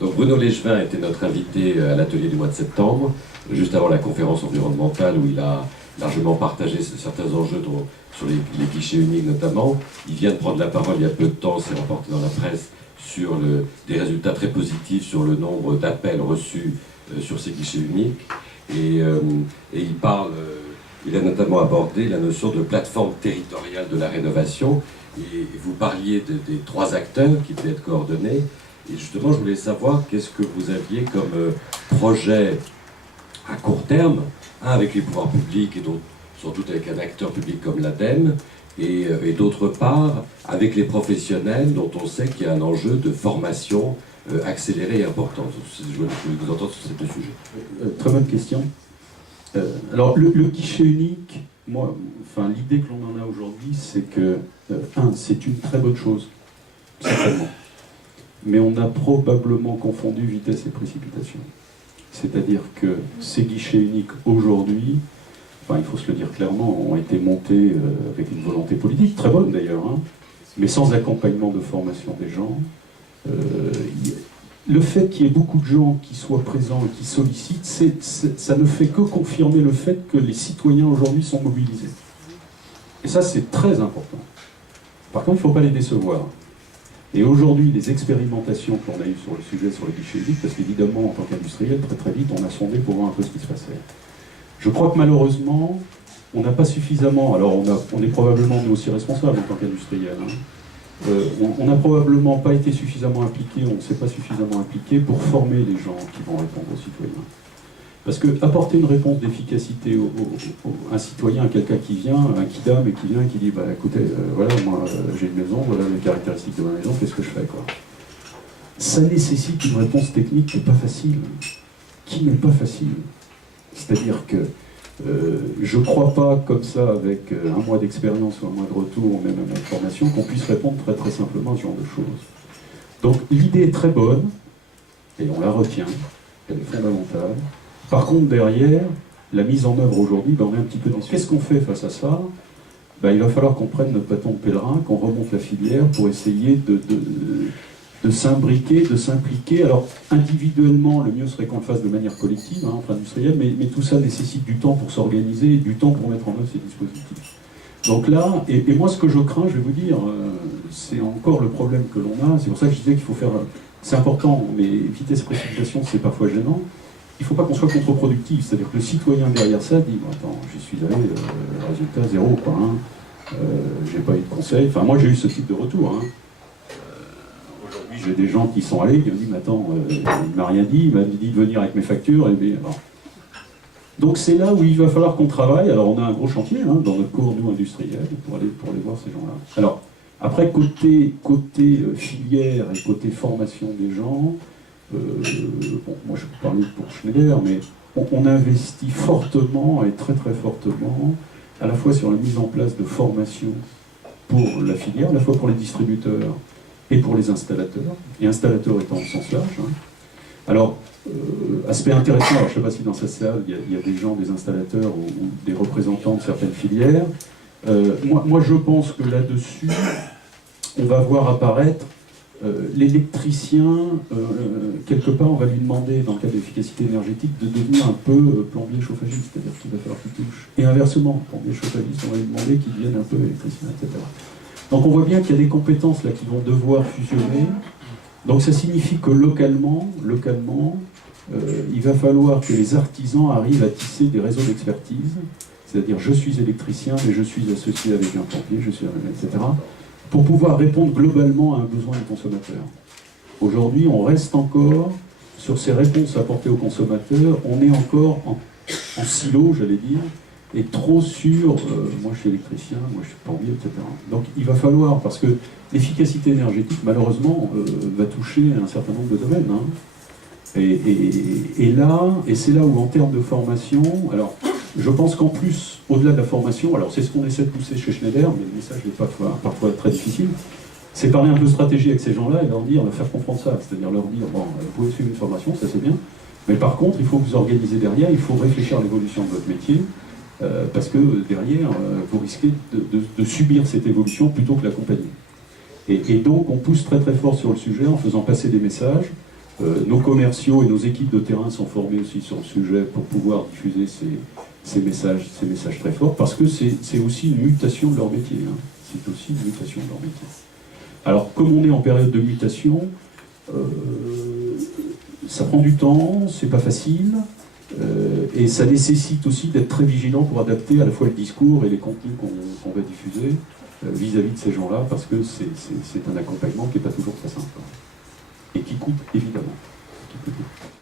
Donc Bruno Léchevin était notre invité à l'atelier du mois de septembre, juste avant la conférence environnementale où il a largement partagé certains enjeux sur les guichets uniques notamment. Il vient de prendre la parole il y a peu de temps, c'est rapporté dans la presse, sur des résultats très positifs sur le nombre d'appels reçus sur ces guichets uniques. Et il a notamment abordé la notion de plateforme territoriale de la rénovation. Et vous parliez des 3 acteurs qui devaient être coordonnés. Et justement, je voulais savoir qu'est-ce que vous aviez comme projet à court terme, avec les pouvoirs publics et sans doute avec un acteur public comme l'ADEME, et d'autre part avec les professionnels dont on sait qu'il y a un enjeu de formation accélérée et importante. Je voulais vous entendre sur ces 2 sujets. Très bonne question. Alors, le guichet unique, l'idée que l'on en a aujourd'hui, c'est que, c'est une très bonne chose, certainement. Mais on a probablement confondu vitesse et précipitation. C'est-à-dire que ces guichets uniques aujourd'hui, il faut se le dire clairement, ont été montés avec une volonté politique, très bonne d'ailleurs, mais sans accompagnement de formation des gens. Le fait qu'il y ait beaucoup de gens qui soient présents et qui sollicitent, ça ne fait que confirmer le fait que les citoyens aujourd'hui sont mobilisés. Et ça, c'est très important. Par contre, il ne faut pas les décevoir. Et aujourd'hui, les expérimentations qu'on a eues sur le sujet, sur les guichets uniques, parce qu'évidemment, en tant qu'industriel, très très vite, on a sondé pour voir un peu ce qui se passait. Je crois que malheureusement, on n'a pas suffisamment, alors on est probablement nous aussi responsables en tant qu'industriels, on n'a probablement pas été suffisamment impliqués, on ne s'est pas suffisamment impliqué pour former les gens qui vont répondre aux citoyens. Parce que apporter une réponse d'efficacité à un citoyen, à quelqu'un qui vient, un kidam, et qui vient et qui dit écoutez, voilà, moi j'ai une maison, voilà les caractéristiques de ma maison, qu'est-ce que je fais quoi. Ça nécessite une réponse technique qui n'est pas facile. C'est-à-dire que je ne crois pas comme ça, avec un mois d'expérience ou un mois de retour, ou même une formation, qu'on puisse répondre très très simplement à ce genre de choses. Donc l'idée est très bonne, et on la retient, elle est fondamentale. Par contre, derrière, la mise en œuvre aujourd'hui, on est un petit peu dans... Qu'est-ce qu'on fait face à ça ? Il va falloir qu'on prenne notre bâton de pèlerin, qu'on remonte la filière pour essayer de s'imbriquer, de s'impliquer. Alors, individuellement, le mieux serait qu'on le fasse de manière collective, entre industriels, mais tout ça nécessite du temps pour s'organiser et du temps pour mettre en œuvre ces dispositifs. Donc là, et moi ce que je crains, je vais vous dire, c'est encore le problème que l'on a, c'est pour ça que je disais qu'il faut faire... C'est important, mais vitesse-précipitation, c'est parfois gênant. Il ne faut pas qu'on soit contre-productif, c'est-à-dire que le citoyen derrière ça dit attends, j'y suis allé, résultat zéro, quoi. J'ai pas eu de conseil. Enfin, moi j'ai eu ce type de retour. Aujourd'hui, j'ai des gens qui sont allés, qui m'ont dit mais attends, il m'a rien dit, il m'a dit de venir avec mes factures, et bien. Donc c'est là où il va falloir qu'on travaille. Alors on a un gros chantier dans notre cours, nous, industriels, pour aller voir ces gens-là. Alors, après, côté filière et côté formation des gens, moi je peux parler pour Schneider, mais on investit fortement et très très fortement à la fois sur la mise en place de formation pour la filière, à la fois pour les distributeurs et pour les installateurs, et installateurs étant au sens large. Alors, aspect intéressant, alors je ne sais pas si dans cette salle il y a des gens, des installateurs ou des représentants de certaines filières. Moi je pense que là-dessus, on va voir apparaître l'électricien, quelque part, on va lui demander, dans le cas de l'efficacité énergétique, de devenir un peu plombier chauffagiste, c'est-à-dire qu'il va falloir qu'il touche. Et inversement, plombier chauffagiste, on va lui demander qu'il devienne un peu électricien, etc. Donc on voit bien qu'il y a des compétences là qui vont devoir fusionner. Donc ça signifie que localement, il va falloir que les artisans arrivent à tisser des réseaux d'expertise, c'est-à-dire je suis électricien, mais je suis associé avec un plombier, etc., pour pouvoir répondre globalement à un besoin du consommateur. Aujourd'hui, on reste encore sur ces réponses apportées aux consommateurs, on est encore en silo, j'allais dire, et trop sur moi je suis électricien, moi je suis plombier, etc. Donc il va falloir, parce que l'efficacité énergétique, malheureusement, va toucher un certain nombre de domaines. Et c'est là où, en termes de formation, alors je pense qu'en plus, au-delà de la formation, alors c'est ce qu'on essaie de pousser chez Schneider, mais le message est parfois très difficile, c'est parler un peu stratégie avec ces gens-là et leur faire comprendre ça, c'est-à-dire leur dire, bon, vous pouvez suivre une formation, ça c'est bien, mais par contre, il faut vous organiser derrière, il faut réfléchir à l'évolution de votre métier, parce que derrière, vous risquez de subir cette évolution plutôt que l'accompagner. Et donc, on pousse très très fort sur le sujet en faisant passer des messages, Nos commerciaux et nos équipes de terrain sont formés aussi sur le sujet pour pouvoir diffuser ces messages très forts, parce que c'est aussi une mutation de leur métier. Hein. C'est aussi une mutation de leur métier. Alors, comme on est en période de mutation, ça prend du temps, c'est pas facile, et ça nécessite aussi d'être très vigilant pour adapter à la fois le discours et les contenus qu'on va diffuser vis-à-vis de ces gens-là, parce que c'est un accompagnement qui n'est pas toujours très simple, et qui coûte évidemment. Qui coûte.